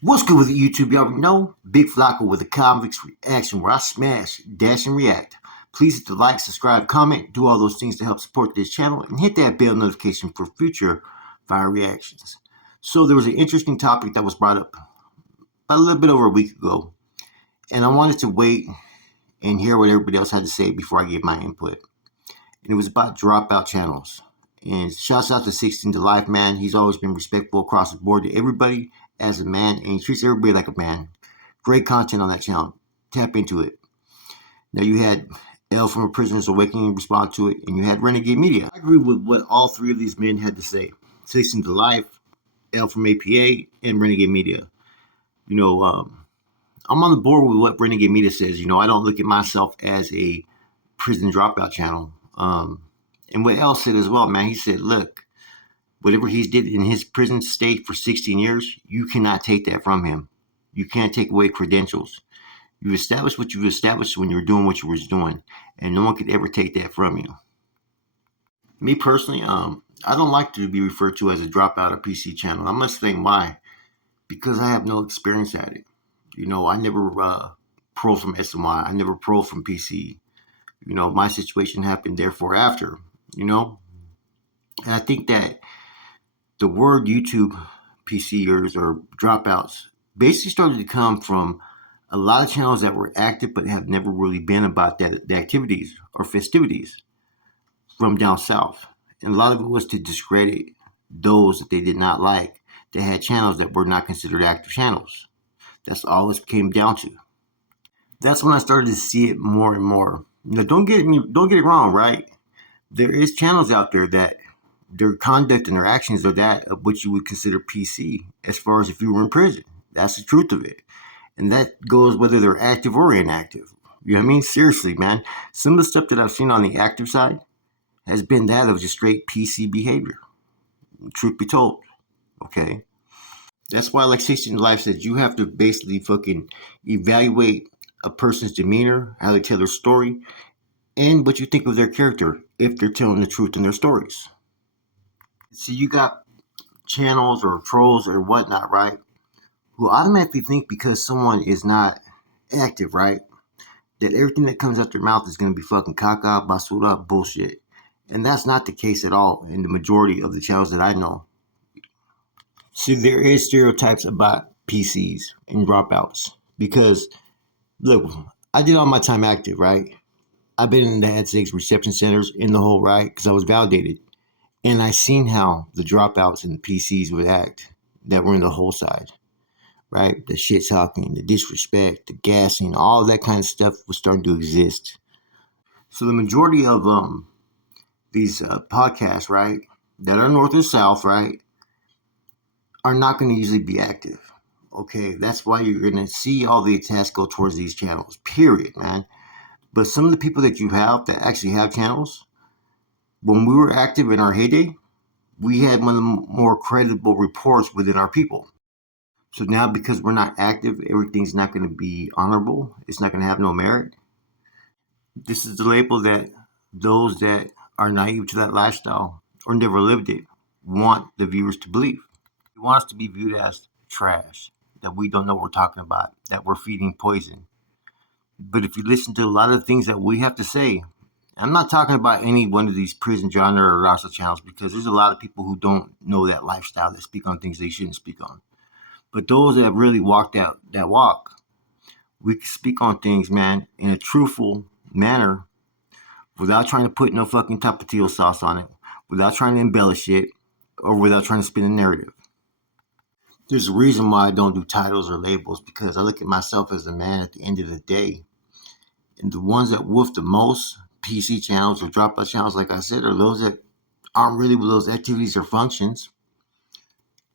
What's good with the YouTube? Y'all already know Big Flacco with a convicts reaction where I smash, dash, and react. Please hit the like, subscribe, comment, do all those things to help support this channel, and hit that bell notification for future fire reactions. So there was an interesting topic that was brought up about a little bit over a week ago, and I wanted to wait and hear what everybody else had to say before I gave my input. And it was about dropout channels. And shouts out to 16 to Life, man. He's always been respectful across the board to everybody as a man, and he treats everybody like a man. Great content on that channel. Tap into it. Now you had L from A Prisoner's Awakening respond to it, and you had Renegade Media. I agree with what all three of these men had to say. 16 to Life, L from APA, and Renegade Media. You know, I'm on the board with what Renegade Media says. I don't look at myself as a prison dropout channel. And what L said as well, man, he said, look, whatever he's did in his prison state for 16 years, you cannot take that from him. You can't take away credentials. You've established what you've established when you were doing what you was doing, and no one could ever take that from you. Me personally, I don't like to be referred to as a dropout or PC channel. I must explain why. Because I have no experience at it. I never pro from SMY. I never pro from PC. My situation happened therefore after. And I think that the word YouTube PCers or dropouts basically started to come from a lot of channels that were active but have never really been about the activities or festivities from down south. And a lot of it was to discredit those that they did not like that had channels that were not considered active channels. That's all it came down to. That's when I started to see it more and more. Don't get it wrong, right? There is channels out there that their conduct and their actions are that of what you would consider PC as far as if you were in prison. That's the truth of it. And that goes whether they're active or inactive. You know what I mean? Seriously, man. Some of the stuff that I've seen on the active side has been that of just straight PC behavior. Truth be told. Okay. That's why, like 16 Life says, you have to basically fucking evaluate a person's demeanor, how they tell their story, and what you think of their character if they're telling the truth in their stories. See, you got channels or trolls or whatnot, right? Who automatically think because someone is not active, right? That everything that comes out their mouth is going to be fucking caca, basura, bullshit. And that's not the case at all in the majority of the channels that I know. See, there is stereotypes about PCs and dropouts because, look, I did all my time active, right? I've been in the Head 6 reception centers in the whole, right? Because I was validated. And I seen how the dropouts and the PCs would act that were in the whole side, right? The shit talking, the disrespect, the gassing, all that kind of stuff was starting to exist. So the majority of these podcasts, right, that are north or south, right, are not going to usually be active. Okay, that's why you're going to see all the attacks go towards these channels. Period, man. But some of the people that you have that actually have channels, when we were active in our heyday, we had one of the more credible reports within our people. So now because we're not active, everything's not going to be honorable. It's not going to have no merit. This is the label that those that are naive to that lifestyle or never lived it want the viewers to believe. They want us to be viewed as trash, that we don't know what we're talking about, that we're feeding poison. But if you listen to a lot of the things that we have to say, I'm not talking about any one of these prison genre or roster channels because there's a lot of people who don't know that lifestyle that speak on things they shouldn't speak on. But those that have really walked out that walk, we can speak on things, man, in a truthful manner without trying to put no fucking tapatio sauce on it, without trying to embellish it, or without trying to spin a narrative. There's a reason why I don't do titles or labels because I look at myself as a man at the end of the day. And the ones that woof the most, PC channels or dropout channels, like I said, are those that aren't really with those activities or functions.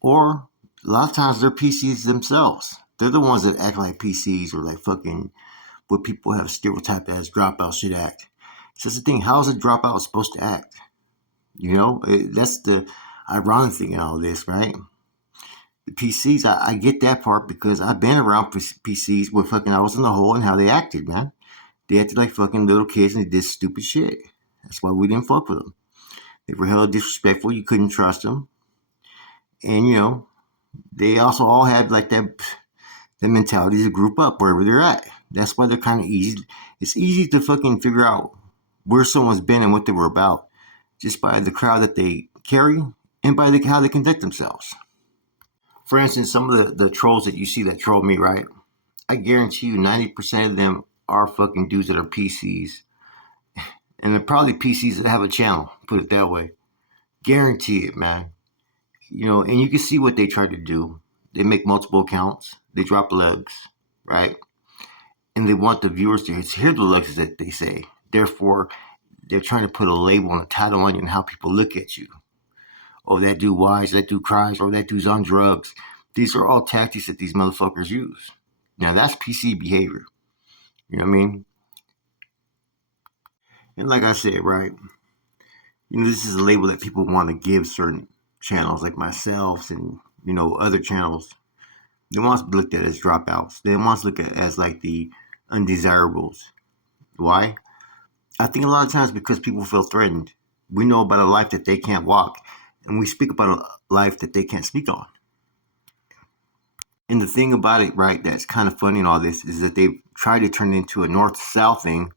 Or a lot of times they're PCs themselves. They're the ones that act like PCs or like fucking what people have stereotyped as dropouts should act. So that's the thing. How is a dropout supposed to act? That's the ironic thing in all this, right? The PCs, I get that part because I've been around PCs where fucking I was in the hole and how they acted, man. They acted like fucking little kids and they did stupid shit. That's why we didn't fuck with them. They were hella disrespectful. You couldn't trust them. And, They also all have like that mentality to group up wherever they're at. That's why they're kind of easy. It's easy to fucking figure out where someone's been and what they were about just by the crowd that they carry and by how they conduct themselves. For instance, some of the trolls that you see that troll me, right? I guarantee you 90% of them are fucking dudes that are PCs. And they're probably PCs that have a channel, put it that way. Guarantee it, man. And you can see what they try to do. They make multiple accounts, they drop legs, right? And they want the viewers to hear the legs that they say. Therefore, they're trying to put a label and a title on you and how people look at you. Oh, that dude wise, that dude cries, or that dude's on drugs. These are all tactics that these motherfuckers use. Now, that's PC behavior. You know what I mean? And like I said, right, this is a label that people want to give certain channels like myself and, other channels. They want to be looked at as dropouts. They want to look at as like the undesirables. Why? I think a lot of times because people feel threatened. We know about a life that they can't walk, and we speak about a life that they can't speak on. And the thing about it, right, that's kind of funny in all this is that they've tried to turn it into a north-south thing,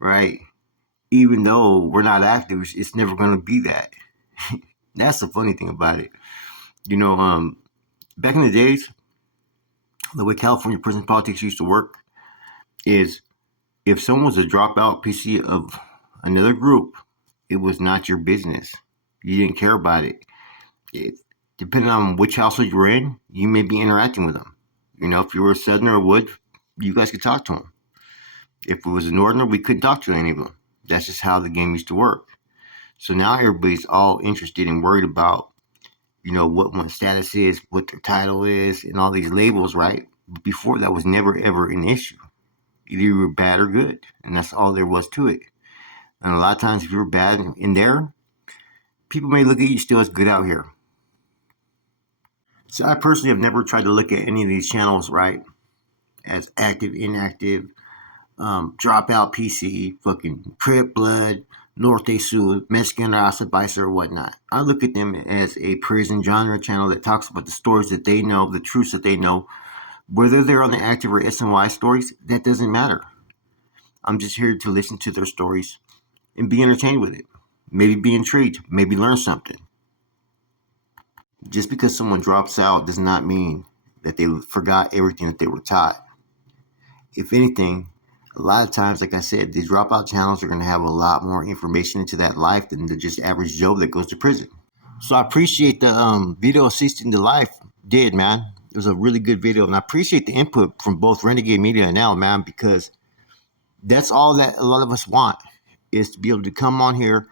right? Even though we're not active, it's never going to be that. That's the funny thing about it. Back in the days, the way California prison politics used to work is if someone was a dropout PC of another group, it was not your business. You didn't care about it. Depending on which household you were in, you may be interacting with them. If you were a Southerner or Wood, you guys could talk to them. If it was a Northerner, we couldn't talk to any of them. That's just how the game used to work. So now everybody's all interested and worried about, what one's status is, what their title is, and all these labels, right? But before that was never ever an issue. Either you were bad or good, and that's all there was to it. And a lot of times, if you're bad in there, people may look at you still as good out here. So I personally have never tried to look at any of these channels, right, as active, inactive, dropout PC, fucking Crip Blood, Norte Sur, Mexican Raza, Vice, or whatnot. I look at them as a prison genre channel that talks about the stories that they know, the truths that they know. Whether they're on the active or SNY stories, that doesn't matter. I'm just here to listen to their stories and be entertained with it. Maybe be intrigued, maybe learn something. Just because someone drops out does not mean that they forgot everything that they were taught. If anything, a lot of times, like I said, these dropout channels are going to have a lot more information into that life than the just average Joe that goes to prison. So I appreciate the video assisting the life did, man. It was a really good video, and I appreciate the input from both Renegade Media and Al, man, because that's all that a lot of us want is to be able to come on here,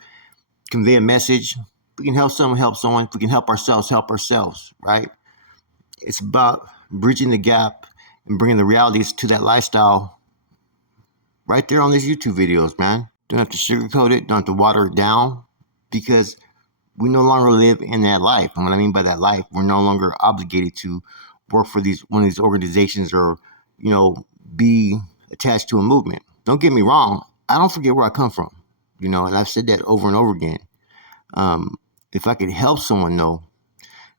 convey a message. If we can help someone, help someone. If we can help ourselves, right? It's about bridging the gap and bringing the realities to that lifestyle right there on these YouTube videos, man. Don't have to sugarcoat it, don't have to water it down, because we no longer live in that life. And what I mean by that life, we're no longer obligated to work for one of these organizations or, be attached to a movement. Don't get me wrong. I don't forget where I come from, and I've said that over and over again. If I could help someone know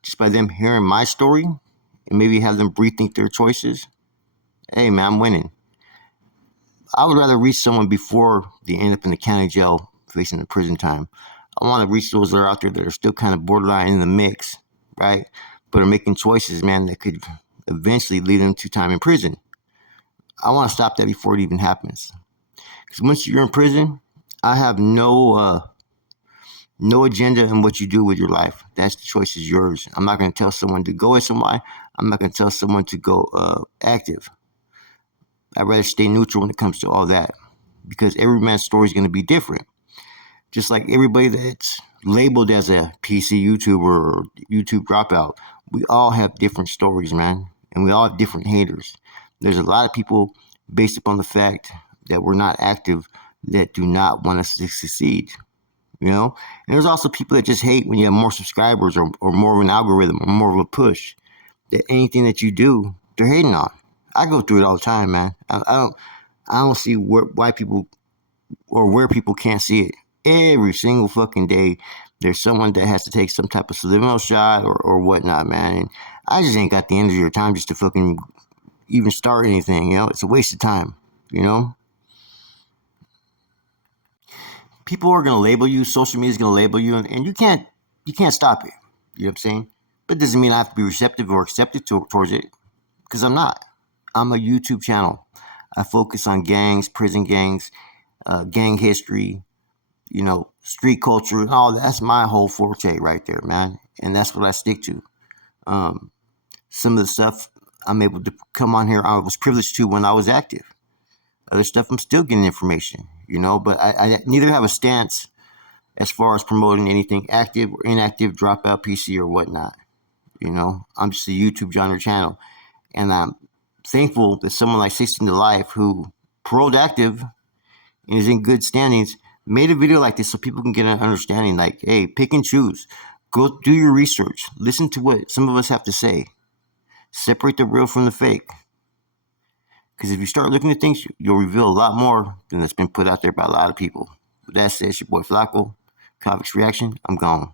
just by them hearing my story and maybe have them rethink their choices, hey, man, I'm winning. I would rather reach someone before they end up in the county jail facing the prison time. I want to reach those that are out there that are still kind of borderline in the mix, right? But are making choices, man, that could eventually lead them to time in prison. I want to stop that before it even happens. Because once you're in prison, I have no agenda in what you do with your life. That's the choice is yours. I'm not going to tell someone to go SMY. I'm not going to tell someone to go active. I'd rather stay neutral when it comes to all that, because every man's story is going to be different. Just like everybody that's labeled as a PC YouTuber or YouTube dropout, we all have different stories, man. And we all have different haters. There's a lot of people based upon the fact that we're not active that do not want us to succeed. And there's also people that just hate when you have more subscribers or more of an algorithm or more of a push. That anything that you do, they're hating on. I go through it all the time, man. I don't see why people or where people can't see it. Every single fucking day, there's someone that has to take some type of subliminal shot or whatnot, man. And I just ain't got the energy or time just to fucking even start anything. It's a waste of time. You know, people are gonna label you. Social media is gonna label you, and you can't stop it. You know what I'm saying? But it doesn't mean I have to be receptive or accepted towards it, because I'm not. I'm a YouTube channel. I focus on gangs, prison gangs, gang history, street culture, and all that. That's my whole forte right there, man. And that's what I stick to. Um, some of the stuff I'm able to come on here, I was privileged to when I was active. Other stuff, I'm still getting information, but I neither have a stance as far as promoting anything active or inactive, dropout, PC, or whatnot. I'm just a YouTube genre channel. And I'm thankful that someone like 16 to Life, who paroled active and is in good standings, made a video like this so people can get an understanding. Like, hey, pick and choose. Go do your research. Listen to what some of us have to say. Separate the real from the fake. Because if you start looking at things, you'll reveal a lot more than that's been put out there by a lot of people. With that said, it's your boy Flacco. Convict's Reaction. I'm gone.